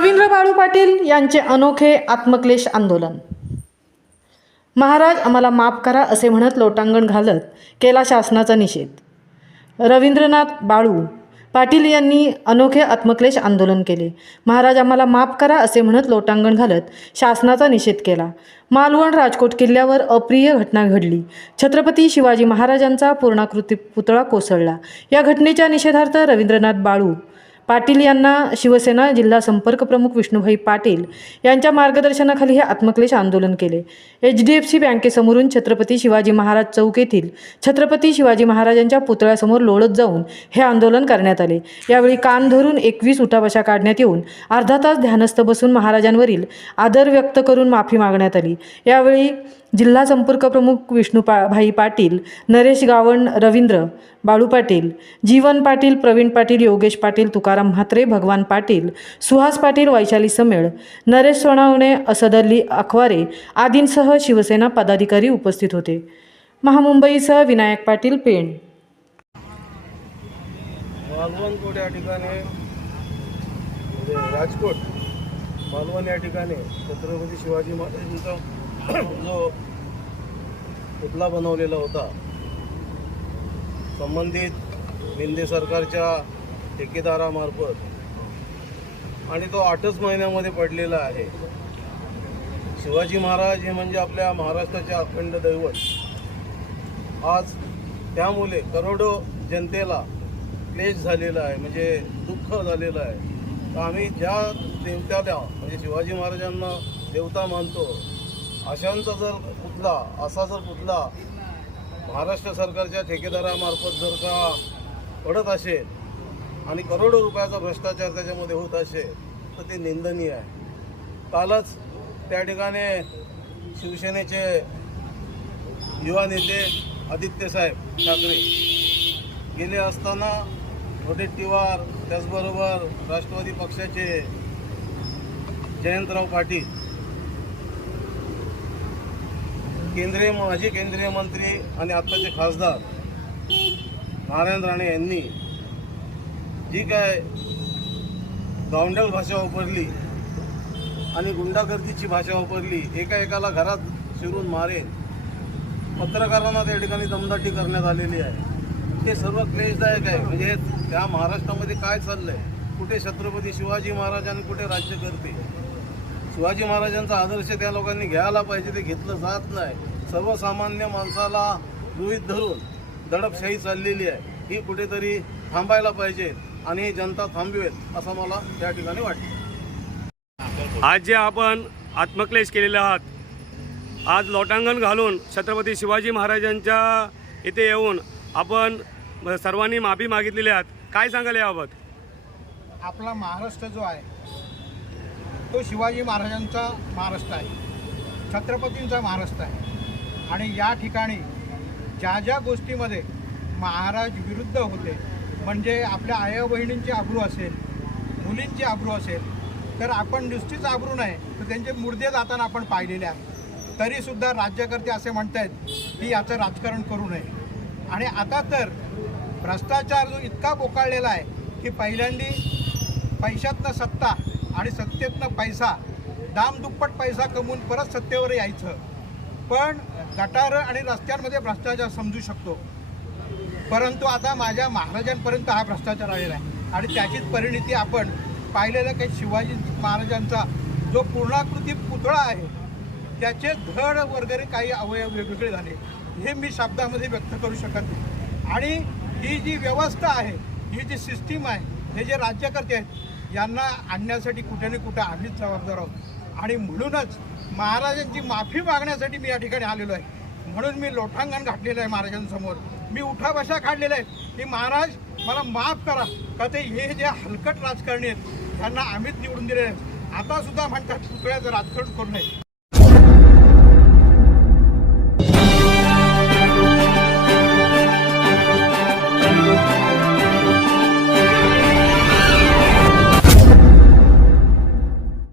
रवींद्र बाळू पाटील यांचे अनोखे आत्मक्लेश आंदोलन। महाराज आम्हाला माफ करा असे म्हणत लोटांगण घालत केला शासनाचा निषेध। रवींद्रनाथ बाळू पाटील यांनी अनोखे आत्मक्लेश आंदोलन केले। महाराज आम्हाला माफ करा असे म्हणत लोटांगण घालत शासनाचा निषेध केला। मालवण राजकोट किल्ल्यावर अप्रिय घटना घडली। छत्रपती शिवाजी महाराजांचा पूर्णाकृती पुतळा कोसळला। या घटनेच्या निषेधार्थ रवींद्रनाथ बाळू पाटील यांना शिवसेना जिल्हा संपर्क प्रमुख विष्णुभाई पाटील यांच्या मार्गदर्शनाखाली हे आत्मक्लेश आंदोलन केले। HDFC बँकेसमोरून छत्रपती शिवाजी महाराज चौक येथील छत्रपती शिवाजी महाराजांच्या पुतळ्यासमोर लोळत जाऊन हे आंदोलन करण्यात आले। यावेळी कान धरून 21 उठाबशा काढण्यात येऊन अर्धा तास ध्यानस्थ बसून महाराजांवरील आदर व्यक्त करून माफी मागण्यात आली। यावेळी जिल्हा संपर्क प्रमुख विष्णुभाई पाटील, नरेश गावण, रवींद्र बाळू पाटील, जीवन पाटील, प्रवीण पाटील, योगेश पाटील, तुकाराम म्हात्रे, भगवान पाटील, सुहास पाटील, वैशाली समेळ, नरेश सोनावणे, असद अली अखवारे आदींसह शिवसेना पदाधिकारी उपस्थित होते। महामुंबईसह विनायक पाटील, पेण। मालवण या ठिकाणी राजकोट मालवण या ठिकाणी छत्रपती शिवाजी महाराजांचा जो पुतळा बनवलेला होता, संबंधित शिंदे सरकारच्या ठेकेदारामार्फत, आणि तो 8च महिन्यामध्ये पडलेला आहे। शिवाजी महाराज हे म्हणजे आपल्या महाराष्ट्राचे अखंड दैवत। आज त्यामुळे करोडो जनतेला क्लेश झालेला आहे, म्हणजे दुःख झालेलं आहे। तर आम्ही ज्या देवत्याला म्हणजे शिवाजी महाराजांना देवता मानतो, असा जर पुतळा महाराष्ट्र सरकारच्या ठेकेदारामार्फत जर का पडत असेल आणि करोडो रुपयाचा भ्रष्टाचार त्याच्यामध्ये होत असेल तर ते निंदनीय आहे। कालच त्या ठिकाणी शिवसेनेचे युवा नेते आदित्यसाहेब ठाकरे गेले असताना वडेट्टीवार, त्याचबरोबर राष्ट्रवादी पक्षाचे जयंतराव पाटील, माजी केंद्रीय मंत्री आणि आत्ताचे खासदार नारायण राणे यांनी जी काय गावंढळ भाषा वापरली आणि गुंडागर्दीची भाषा वापरली, एकाला घरात शिरून मारेन, पत्रकारांना त्या ठिकाणी दमदाटी करण्यात आलेली आहे, हे सर्व क्लेशदायक आहे। म्हणजे त्या महाराष्ट्रामध्ये काय चाललंय, कुठे छत्रपती शिवाजी महाराज आणि कुठे राज्यकर्ते। शिवाजी महाराजांचा आदर्श त्या लोकांनी घ्यायला पाहिजे, ते घेतलं जात नाही। सर्वसामान्य माणसाला गृहीत धरून दडपशाही चाललेली आहे, ही कुठेतरी थांबायला पाहिजे आणि ही जनता थांबवेल असं मला त्या ठिकाणी वाटतं। आज जे आपण आत्मक्लेश केलेले आहात, आज लोटांगण घालून छत्रपती शिवाजी महाराजांच्या इथे येऊन आपण सर्वांनी माफी मागितलेली आहात, काय सांगाल याबाबत? आपला महाराष्ट्र जो आहे तो शिवाजी महाराजांचा महाराष्ट्र आहे, छत्रपतींचा महाराष्ट्र आहे। आणि या ठिकाणी ज्या गोष्टीमध्ये महाराज विरुद्ध होते, म्हणजे आपल्या आया बहिणींची आबरू असेल, मुलींची आबरू असेल, तर आपण नुसतीच आबरू नाही तर त्यांचे मुर्दे जाताना आपण पाहिलेले आहेत। तरीसुद्धा राज्यकर्ते असे म्हणत आहेत की याचं राजकारण करू नये। आणि आता तर भ्रष्टाचार जो इतका बोकाळलेला आहे की पहिल्यांदी पैशातनं सत्ता आणि सत्तेतनं पैसा, दामदुप्पट पैसा कमवून परत सत्तेवर यायचं। पण गटार आणि रस्त्यांमध्ये भ्रष्टाचार समजू शकतो, परंतु आता माझ्या महाराजांपर्यंत हा भ्रष्टाचार आलेला आहे। आणि त्याचीच परिणिती आपण पाहिलेलं काही शिवाजी महाराजांचा जो पूर्णाकृती पुतळा आहे त्याचे धड वगैरे काही अवयव वेगवेगळे झाले, हे मी शब्दामध्ये व्यक्त करू शकत नाही। आणि ही जी व्यवस्था आहे, ही जी सिस्टीम आहे, हे जे राज्यकर्ते आहेत, यांना आणण्यासाठी कुठे ना कुठे आम्हीच जबाबदार आहोत। आणि म्हणूनच महाराजांची माफी मागण्यासाठी मी या ठिकाणी आलेलो आहे। म्हणून मी लोटांगण घातलेलं आहे महाराजांसमोर, मी उठाबशा काढलेल्या आहेत की महाराज मला माफ करा, का ते हे जे हलकट राजकारणी आहेत त्यांना आम्हीच निवडून दिले आहेत। आता सुद्धा म्हणतात पुतळ्याचं राजकारण करू नये,